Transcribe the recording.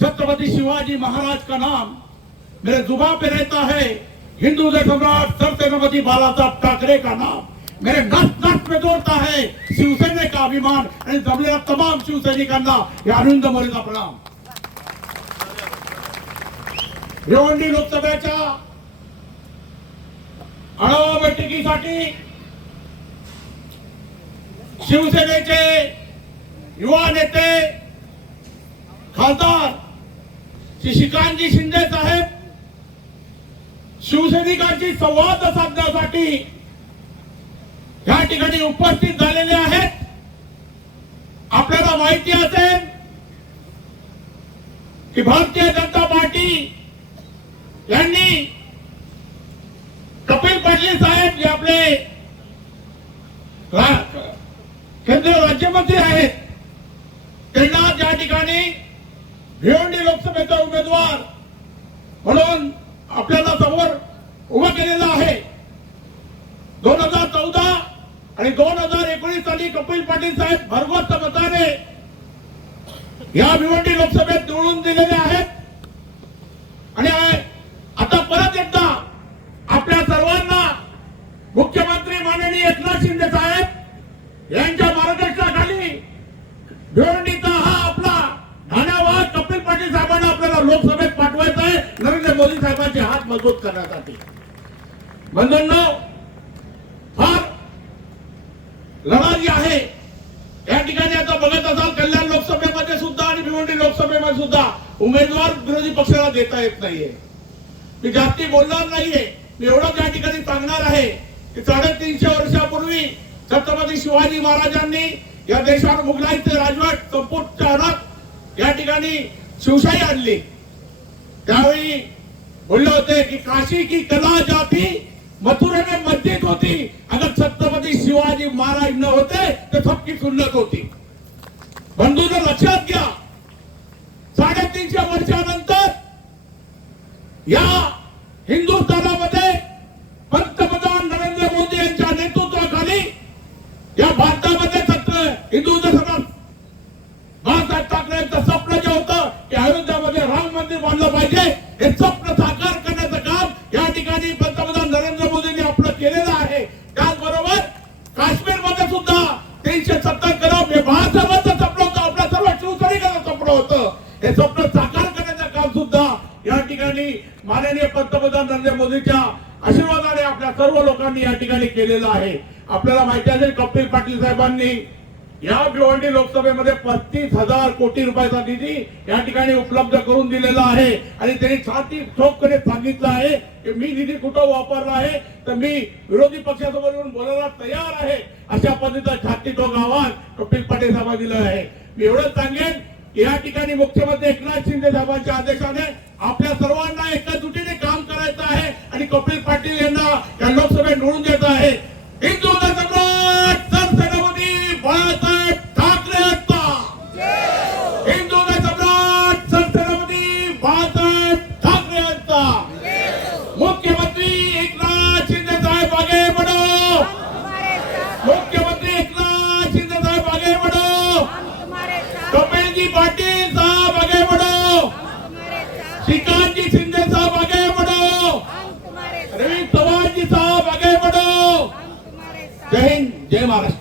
छत्रपति शिवाजी महाराज का नाम मेरे जुबा पे रहता है हिंदू के सम्राट सरसेनापति बाला साहब ठाकरे का नाम। मेरे नस नस में दौड़ता है शिवसेने का अभिमान। आणि जमलेल्या तमाम शिवसैनिकांना हे अरविंद मोरेचा प्रणाम। भिवंडी लोकसभेच्या आढावा बैठकीसाठी शिवसेनेचे युवा नेते खासदार श्री श्रीकांतजी शिंदे साहेब शिवसैनिकांशी संवाद साधण्यासाठी या ठिकाणी उपस्थित झालेले आहेत. आपल्याला माहिती असेल की भारतीय जनता पार्टी यांनी कपिल पाटील साहेब जे आपले केंद्रीय राज्यमंत्री आहेत त्यांना त्या ठिकाणी भिवंडी लोकसभेचा उमेदवार म्हणून आपल्याला समोर उभं केलेलं आहे. दोन हजार चौदा आणि दोन हजार एकोणीस साली कपिल पाटील साहेब भरघोस मताने या भिवंडी लोकसभेत निवडून दिलेले आहेत. आणि आता परत एकदा आपल्या सर्वांना मुख्यमंत्री माननीय एकनाथ शिंदे साहेब यांच्या मार्गदर्शनाखाली भिवंडी हा आपला ठाण्यावाद कपिल पाटील साहेबांना आपल्याला लोकसभेत पाठवायचा आहे नरेंद्र मोदी साहेबांचे हात मजबूत करण्यासाठी बंधूंनो फार लढा जी आहे. या ठिकाणी आता बघत असाल कल्याण लोकसभेमध्ये सुद्धा आणि भिवंडी लोकसभेमध्ये सुद्धा उमेदवार विरोधी पक्षाला देता येत नाहीये. मी जास्ती बोलणार नाहीये. मी एवढं त्या ठिकाणी सांगणार आहे की साडेतीनशे वर्षापूर्वी छत्रपती शिवाजी महाराजांनी या देशावर मुघलाईचे राजवट संपूर्ण आणत या ठिकाणी शिवशाही आणली. त्यावेळी बोलले होते की काशी की कला जाती मथुरे मस्जिद होती. अगर छत्रपती शिवाजी महाराज न होते तर थपकी सुन्नत होती. बंधूंनो लक्षात घ्या. साडेतीनशे वर्षानंतर या हिंदुस्थानामध्ये पंतप्रधान नरेंद्र मोदी यांच्या नेतृत्वाखाली या भारतामध्ये सत्र हिंदूचं सगळं बाळासाहेब ठाकरे यांचं स्वप्न जे होतं की अयोध्यामध्ये राम मंदिर बांधलं पाहिजे हे स्वप्न साकार करण्याचं काम या ठिकाणी नरेंद्र मोदीच्या आशीर्वादाने आपल्या सर्व लोकांनी या ठिकाणी केलेलं आहे. आपल्याला माहिती असेल कपिल पाटील साहेबांनी या भिवंडी लोकसभेमध्ये पस्तीस हजार कोटी रुपयाचा निधी या ठिकाणी उपलब्ध करून दिलेला आहे. आणि त्यांनी छाती ठोकपणे सांगितलं आहे की मी निधी कुठं वापरला आहे तर मी विरोधी पक्षासमोर येऊन बोलायला तयार आहे अशा पद्धतीचा छाती ठोक आव्हान कपिल पाटील साहेबांनी दिलं आहे. मी एवढंच सांगेन की या ठिकाणी मुख्यमंत्री एकनाथ शिंदे साहेबांच्या आदेशाने आपल्या सर्वांना एकजुटीने कपिल पाटील यांना या लोकसभेत निवडून द्यायचं आहे. हिंदू सम्राट सरसेनापती बाळासाहेब ठाकरे यांचा हिंदू सम्राट सरसेनापती बाळासाहेब ठाकरे यांचा मुख्यमंत्री एकनाथ शिंदे साहेब आगे बढ़ो मुख्यमंत्री एकनाथ शिंदे साहेब आगे बढ़ो कपिल जी पाटिल साहब आगे बढ़ो श्रीकांत जी शिंदे साहब आगे बढ़ो रवि चव्हाण जी साहब आगे बढ़ो जय हिंद जय महाराष्ट्र.